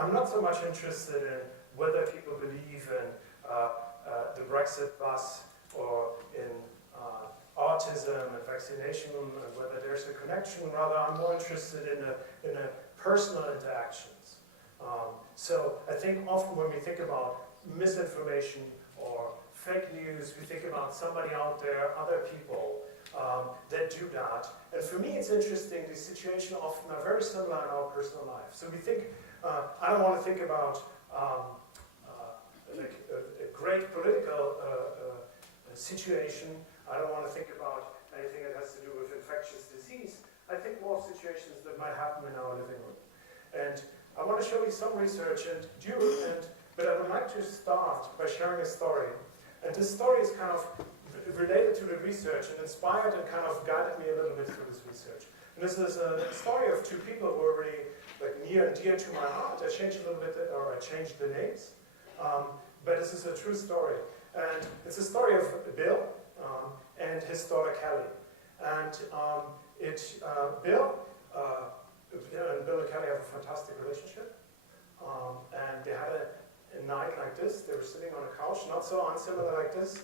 I'm not so much interested in whether people believe in the Brexit bus or in autism and vaccination and whether there's a connection. Rather, I'm more interested in a personal interactions. So I think often when we think about misinformation or fake news, we think about somebody out there, other people that do that. And for me, it's interesting, these situations often are very similar in our personal life. So we think, I don't want to think about like a great political situation. I don't want to think about anything that has to do with infectious disease. I think more of situations that might happen in our living room. And I want to show you some research, but I would like to start by sharing a story. And this story is kind of related to the research and inspired and kind of guided me a little bit through this research. And this is a story of two people who are really like near and dear to my heart. I changed a little bit, or I changed the names. But this is a true story. And it's a story of Bill and his daughter Kelly. And Bill and Kelly have a fantastic relationship. And they had a night like this. They were sitting on a couch, not so unsimilar like this,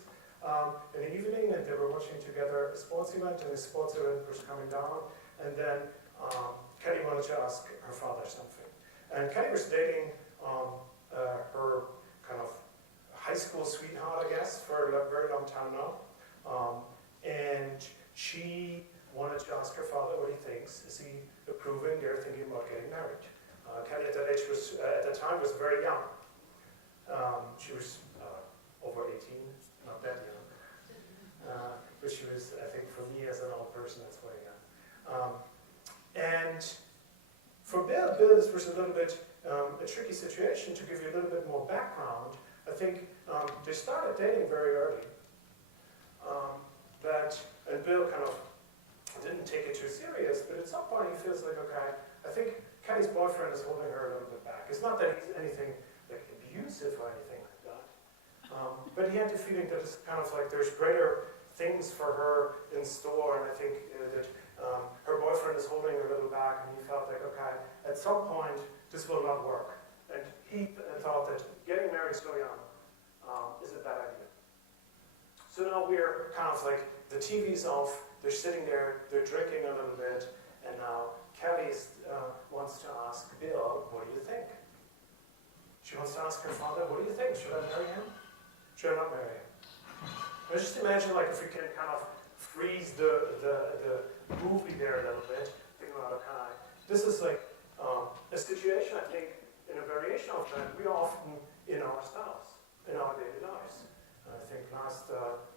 in the evening, and they were watching together a sports event, and the sports event was coming down. And then Kelly wanted to ask her father something. And Kelly was dating her kind of high school sweetheart, I guess, for a very long time now. And she wanted to ask her father what he thinks. Is he approving? They're thinking about getting married. Kelly at that age at that time was very young. She was over 18, not that young. But she was, I think, for me as an old person, that's way young. And for Bill, this was a little bit a tricky situation. To give you a little bit more background, I think they started dating very early. And Bill kind of didn't take it too serious, but at some point he feels like, okay, I think Kelly's boyfriend is holding her a little bit back. It's not that he's anything like abusive or anything like that, but he had the feeling that it's kind of like there's greater things for her in store, and I think that her boyfriend is holding her a little back, and he felt like, okay, at some point this will not work. And he thought that getting married so young is a bad idea. So now we're kind of like, the TV's off, they're sitting there, they're drinking a little bit, and now Kelly wants to ask Bill, what do you think? She wants to ask her father, what do you think? Should I marry him? Should I not marry him? Now just imagine like if we can kind of freeze the movie there a little bit, think about, okay, this is like a situation, I think, in a variation of that we are often in ourselves, in our daily lives. I think last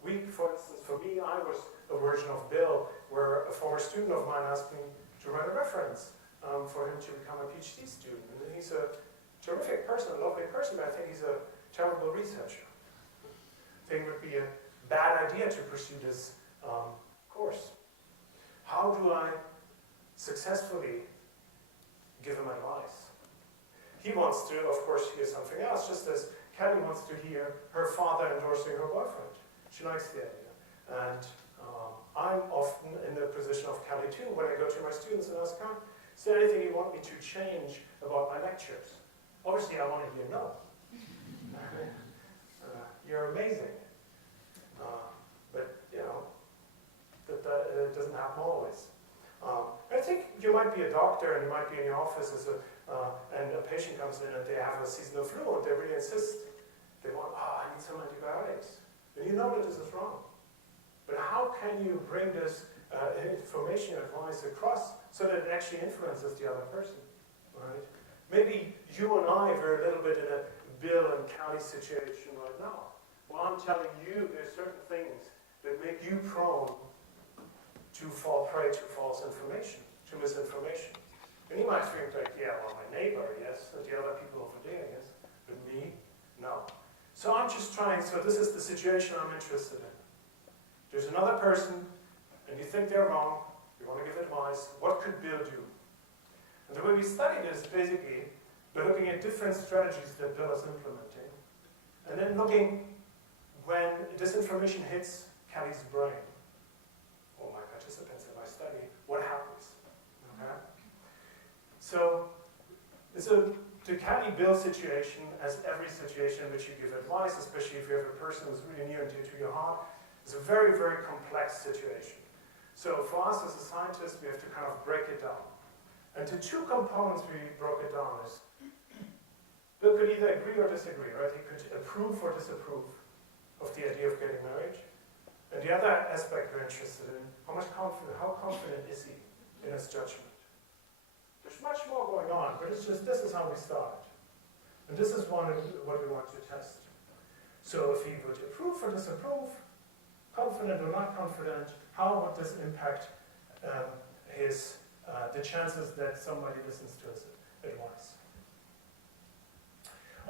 week, for instance, for me, I was a version of Bill, where a former student of mine asked me to write a reference for him to become a PhD student. And he's a terrific person, a lovely person, but I think he's a terrible researcher. I think it would be a bad idea to pursue this course. How do I successfully give him advice? He wants to, of course, hear something else, just as Kelly wants to hear her father endorsing her boyfriend. She likes the idea. And I'm often in the position of Kelly too, when I go to my students and ask, is there anything you want me to change about my lectures? Obviously, I want to hear no. You're amazing. But, you know, that doesn't happen always. I think you might be a doctor and you might be in your office and a patient comes in and they have a seasonal flu and they really insist. They want, I need some antibiotics. And you know that this is wrong. But how can you bring this information advice across so that it actually influences the other person, right? Maybe you and I are a little bit in a Bill and Kelly situation right now. Well, I'm telling you there's certain things that make you prone to fall prey to false information, to misinformation. And you might think like, yeah, well, my neighbor, yes, and the other people over there, yes, but me, no. So I'm just trying, so this is the situation I'm interested in. There's another person, and you think they're wrong, you want to give advice, what could Bill do? And the way we study this, basically, we're looking at different strategies that Bill is implementing, and then looking when this information hits Kelly's brain, or my participants in my study, what happens? Okay? So it's a the can-he-bill situation, as every situation in which you give advice, especially if you have a person who's really near and dear to your heart, is a very, very complex situation. So for us as a scientist, we have to kind of break it down. And the two components we broke it down is, Bill could either agree or disagree, right? He could approve or disapprove of the idea of getting married. And the other aspect we're interested in, how confident is he in his judgment? There's much more going on, but it's just, this is how we started. And this is what we want to test. So if he would approve or disapprove, confident or not confident, how would this impact the chances that somebody listens to his advice?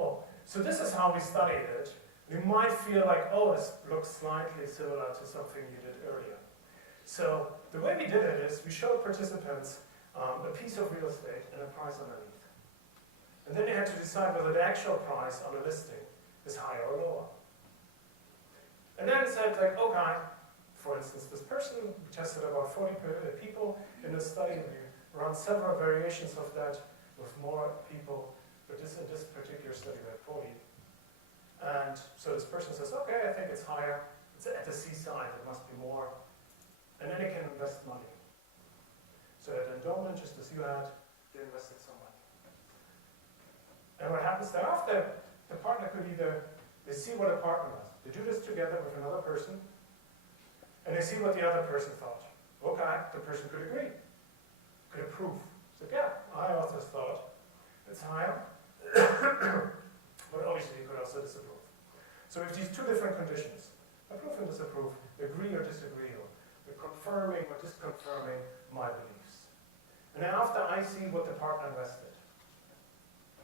Oh, so this is how we studied it. You might feel like, oh, this looks slightly similar to something you did earlier. So the way we did it is we showed participants a piece of real estate and a price underneath. And then they had to decide whether the actual price on the listing is higher or lower. And then it said, like, okay, for instance, this person, we tested about 40 people in the study. We ran several variations of that with more people, but in this particular study we had 40. And so this person says, okay, I think it's higher. It's at the seaside, it must be more. And then they can invest money. So at endowment, just as you had, they invested some money. And what happens thereafter, the partner could either, they see what a partner does. They do this together with another person, and they see what the other person thought. Okay, the person could agree, could approve. So yeah, I also thought it's higher, but obviously you could also disapprove. So if these two different conditions, approve and disapprove, agree or disagree, or confirming or disconfirming my beliefs. And then after I see what the partner invested.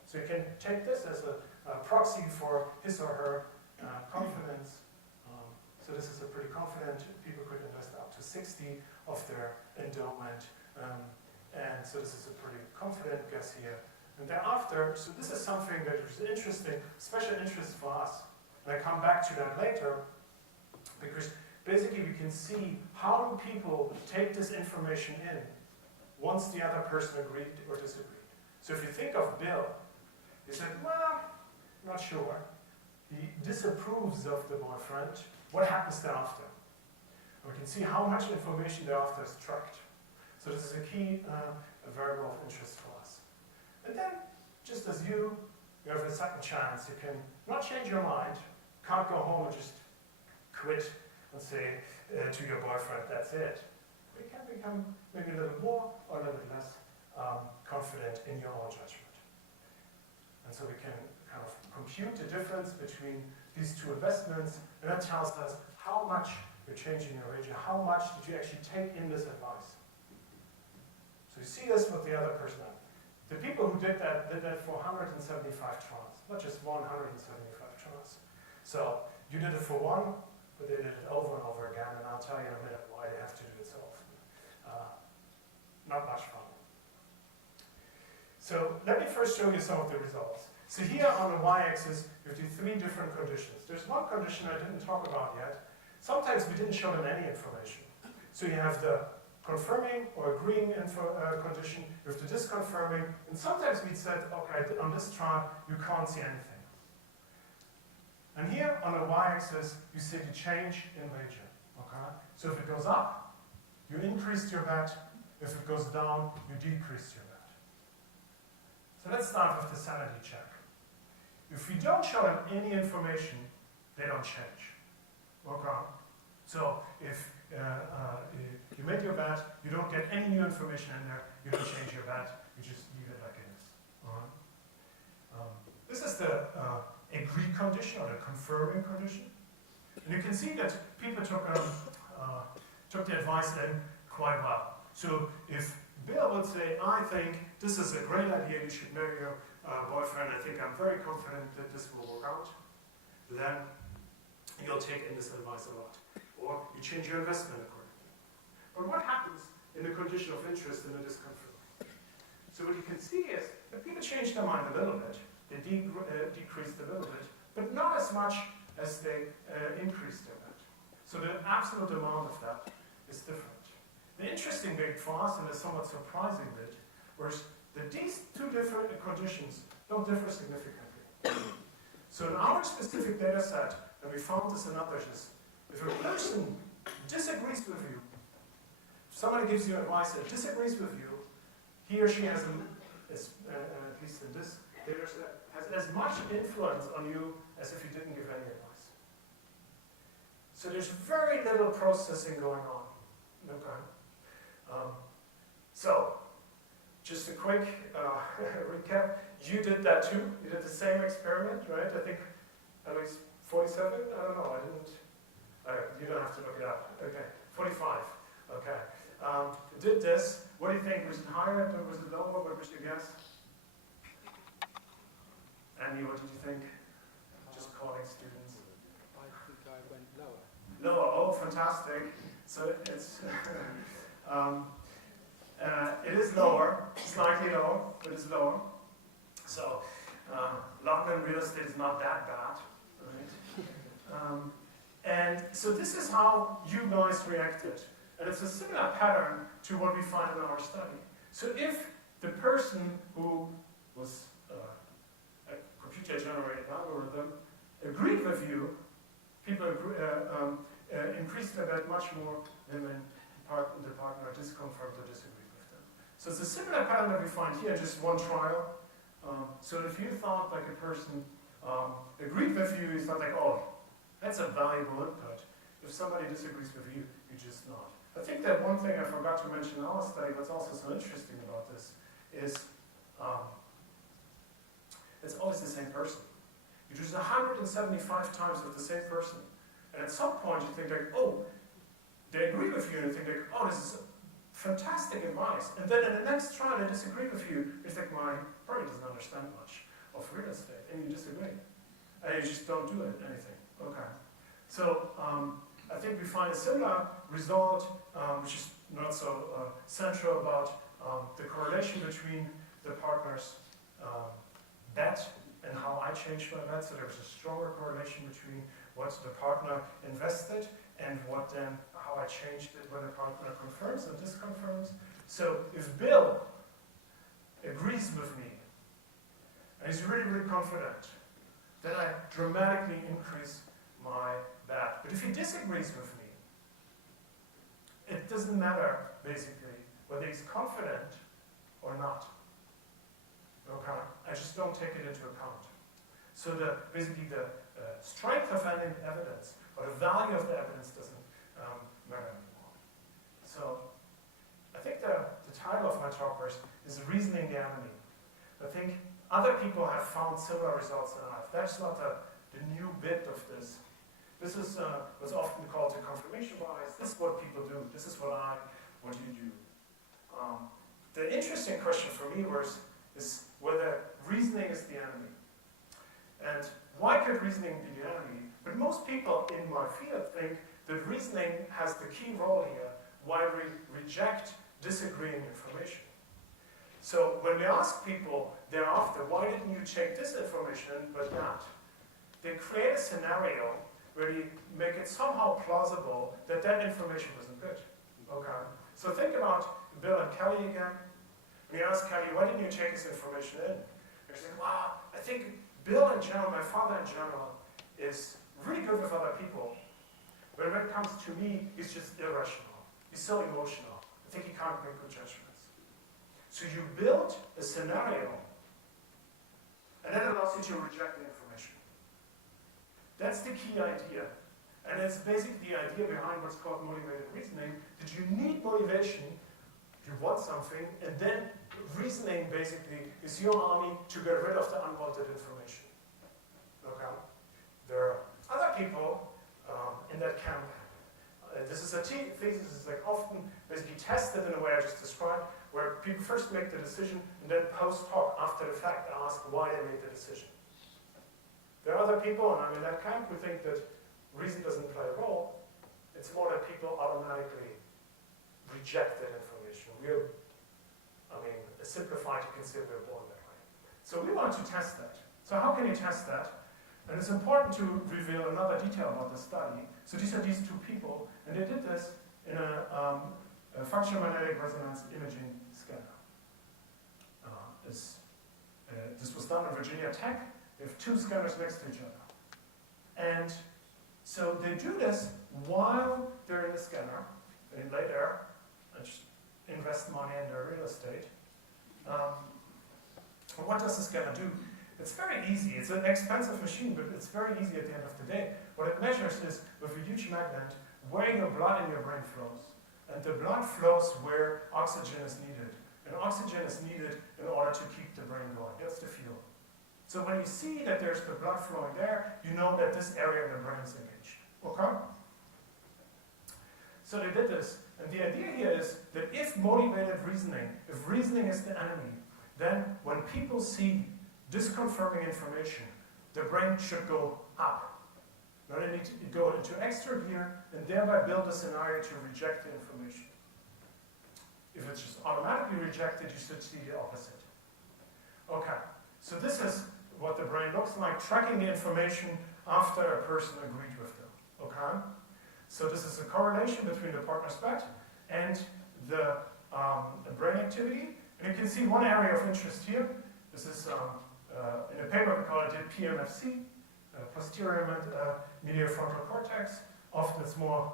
So you can take this as a proxy for his or her confidence. So this is a pretty confident, people could invest up to 60 of their endowment. And so this is a pretty confident guess here. And thereafter, so this is something that is interesting, special interest for us. And I come back to that later, because basically we can see how do people take this information in once the other person agreed or disagreed. So if you think of Bill, he said, well, not sure. He disapproves of the boyfriend. What happens thereafter? And we can see how much information thereafter is tracked. So this is a key variable of interest for us. And then, just as you have a second chance, you can not change your mind, can't go home and just quit and say to your boyfriend, that's it. But you can become maybe a little more or a little bit less confident in your own judgment. And so we can kind of compute the difference between these two investments, and that tells us how much you're changing your wager, how much did you actually take in this advice. So you see this with the other person. The people who did that for 175 trials, not just 175 trials. So you did it for one, but they did it over and over again, and I'll tell you in a minute why they have to do it so often. Not much fun. So let me first show you some of the results. So here on the y-axis, you have the three different conditions. There's one condition I didn't talk about yet. Sometimes we didn't show them any information. So you have the confirming or agreeing condition, you have the disconfirming, and sometimes we said, okay, on this trial, you can't see anything. And here on the y-axis, you see the change in wager. Okay? So if it goes up, you increased your bet. If it goes down, you decreased your bet. So let's start with the sanity check. If we don't show them any information, they don't change. Okay? So if you make your bet, you don't get any new information in there, you don't change your bet, you just leave it like it is. This is the agree condition or the confirming condition. And you can see that people took the advice in quite well. So if Bill would say, I think this is a great idea, you should marry your boyfriend, I think I'm very confident that this will work out, then you'll take in this advice a lot. Or you change your investment accordingly. But what happens in the condition of interest and the disconfirm? So what you can see is that people change their mind a little bit, they decreased a little bit, but not as much as they increased their bet. So the absolute amount of that is different. The interesting bit for us, and the somewhat surprising bit, was that these two different conditions don't differ significantly. So in our specific data set, and we found this in others, is if a person disagrees with you, if somebody gives you advice that disagrees with you, he or she has, at least in this data set, has as much influence on you as if you didn't give any advice. So there's very little processing going on. Okay. So, just a quick recap. You did that too. You did the same experiment, right? I think at least 47? I don't know. I didn't. You don't have to look it up. Okay. 45. Okay. Did this. What do you think? Was it higher or was it lower? What was your guess? Andy, what did you think? Just calling students. I think I went lower. Lower. Oh, fantastic. So it's it is lower, slightly lower, but it's lower. So London real estate is not that bad, right? And so this is how you guys reacted. And it's a similar pattern to what we find in our study. So if the person who was a computer-generated algorithm agreed with you, people increased their bet much more than when the partner disconfirmed or disagreed with them. So it's a similar pattern that we find here, just one trial. So if you thought like a person agreed with you, you thought like, oh, that's a valuable input. If somebody disagrees with you, you just nod. I think that one thing I forgot to mention in our study that's also so interesting about this is it's always the same person. You do this 175 times with the same person. And at some point you think like, oh, they agree with you, and you think like, oh, this is fantastic advice. And then in the next trial they disagree with you. It's like, my brain doesn't understand much of real estate, and you disagree. And you just don't do anything. Okay. So I think we find a similar result, which is not so central, about the correlation between the partner's bet and how I changed my bet. So there was a stronger correlation between what the partner invested and what then how I changed it when the partner confirms and disconfirms. So if Bill agrees with me and he's really, really confident, then I dramatically increase my bet. But if he disagrees with me, it doesn't matter, basically, whether he's confident or not. Okay? I just don't take it into account. So basically the strength of any evidence or the value of the evidence doesn't matter anymore. So I think the title of my talk is Reasoning the Enemy. I think other people have found similar results in life. That's not the new bit of this. This is what's often called the confirmation bias. This is what people do. This is what you do. The interesting question for me is whether reasoning is the enemy. And why could reasoning be the enemy? But most people in my field think that reasoning has the key role here, why we reject disagreeing information. So when we ask people thereafter, why didn't you check this information but that? They create a scenario where you make it somehow plausible that that information wasn't good. Okay? So think about Bill and Kelly again. We ask Kelly, why didn't you check this information in? They're saying, wow, I think Bill in general, my father in general, is really good with other people. But when it comes to me, he's just irrational. He's so emotional. I think he can't make good judgments. So you build a scenario, and that allows you to reject the information. That's the key idea. And it's basically the idea behind what's called motivated reasoning, that you need motivation, you want something, and then reasoning basically is your army to get rid of the unwanted information. Okay? There are other people in that camp. This is a thesis is like often basically tested in a way I just described, where people first make the decision and then post hoc, after the fact, ask why they made the decision. There are other people, and I'm in that camp, who think that reason doesn't play a role. It's more that people automatically reject that information. Simplified to consider we're born that way. So we want to test that. So how can you test that? And it's important to reveal another detail about the study. So these are these two people, and they did this in a functional magnetic resonance imaging scanner. this was done at Virginia Tech. They have two scanners next to each other. And so they do this while they're in the scanner. They lay there and just invest money in their real estate. And what does the scanner do? It's very easy. It's an expensive machine, but it's very easy at the end of the day. What it measures is, with a huge magnet, where your blood in your brain flows. And the blood flows where oxygen is needed. And oxygen is needed in order to keep the brain going. That's the fuel. So when you see that there's the blood flowing there, you know that this area in the brain is engaged. Okay? So they did this. And the idea here is that if motivated reasoning, if reasoning is the enemy, then when people see disconfirming information, the brain should go up. Now they need to go into extra gear and thereby build a scenario to reject the information. If it's just automatically rejected, you should see the opposite. Okay, so this is what the brain looks like, tracking the information after a person agreed with them. Okay? So this is a correlation between the partner's bet and the brain activity. And you can see one area of interest here. This is in a paper we call it PMFC, posterior medial frontal cortex. Often it's more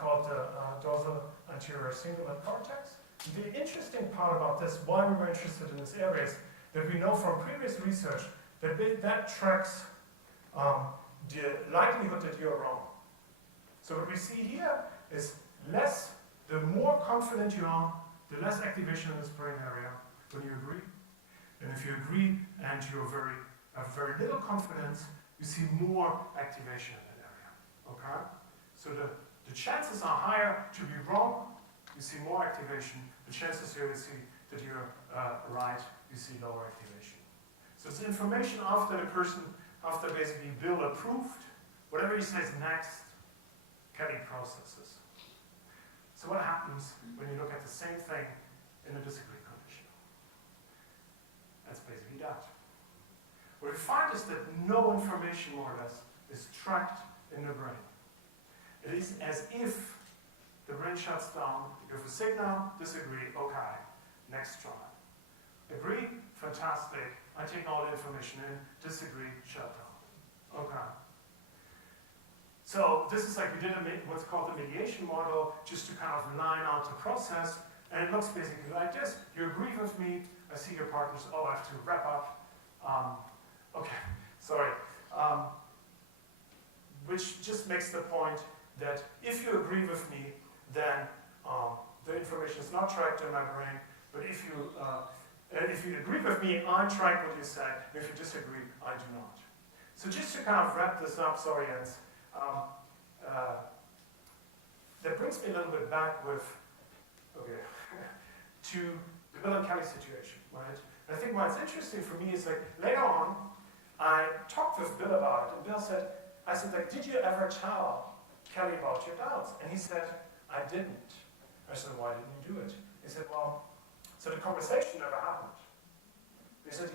called the dorsal anterior cingulate cortex. The interesting part about this, why we were interested in this area, is that we know from previous research that that tracks the likelihood that you're wrong. So what we see here is the more confident you are, the less activation in this brain area when you agree. And if you agree and you have very little confidence, you see more activation in that area. Okay? So the chances are higher to be wrong, you see more activation. The chances here you see that you're right, you see lower activation. So it's information after the person, after basically Bill approved, whatever he says next, Kelly processes. So what happens when you look at the same thing in a disagree condition? That's basically that. What we find is that no information, more or less, is tracked in the brain. It is as if the brain shuts down, you give a signal, disagree, okay, next try. Agree, fantastic, I take all the information in, disagree, shut down. Okay. So this is like we did what's called the mediation model, just to kind of line out the process, and it looks basically like this. You agree with me, I see your partners, oh, I have to wrap up. Okay, sorry. Which just makes the point that if you agree with me, then the information is not tracked in my brain, but if you agree with me, I track what you said. If you disagree, I do not. So just to kind of wrap this up, sorry, Jens, that brings me a little bit back with, okay, to the Bill and Kelly situation, right? And I think what's interesting for me is like later on, I talked with Bill about it, and Bill said, I said, like, did you ever tell Kelly about your doubts? And he said, I didn't. I said, why didn't you do it? He said, well, so the conversation never happened. He said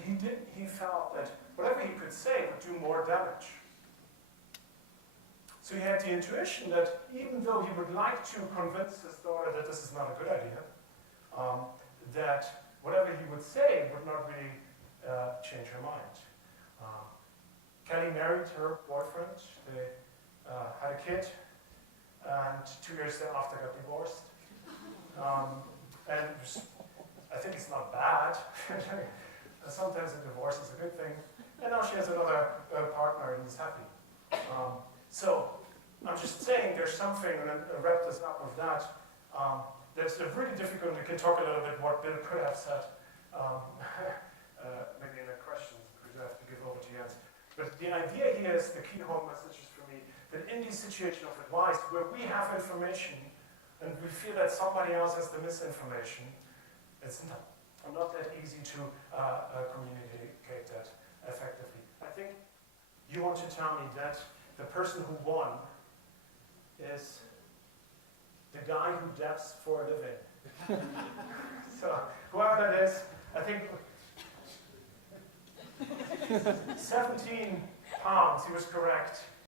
he felt that whatever he could say would do more damage. So he had the intuition that even though he would like to convince his daughter that this is not a good idea, that whatever he would say would not really change her mind. Kelly married her boyfriend. They had a kid, and 2 years thereafter got divorced. And I think it's not bad. Sometimes a divorce is a good thing. And now she has another partner and he's happy. So I'm just saying there's something, and I'll wrap this up with that, that's really difficult. We can talk a little bit what Bill could have said, maybe in the questions, because I have to give over to Jens. But the idea here is the key home messages for me, that in these situations of advice, where we have information, and we feel that somebody else has the misinformation, it's not that easy to communicate that effectively. I think you want to tell me that the person who won is the guy who dabs for a living. So, whoever that is, I think 17 pounds, he was correct.